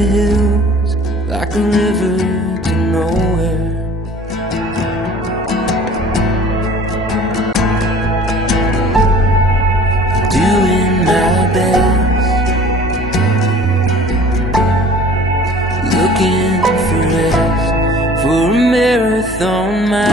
the hills like a river to nowhere. Doing my best, looking for rest, for a marathon. My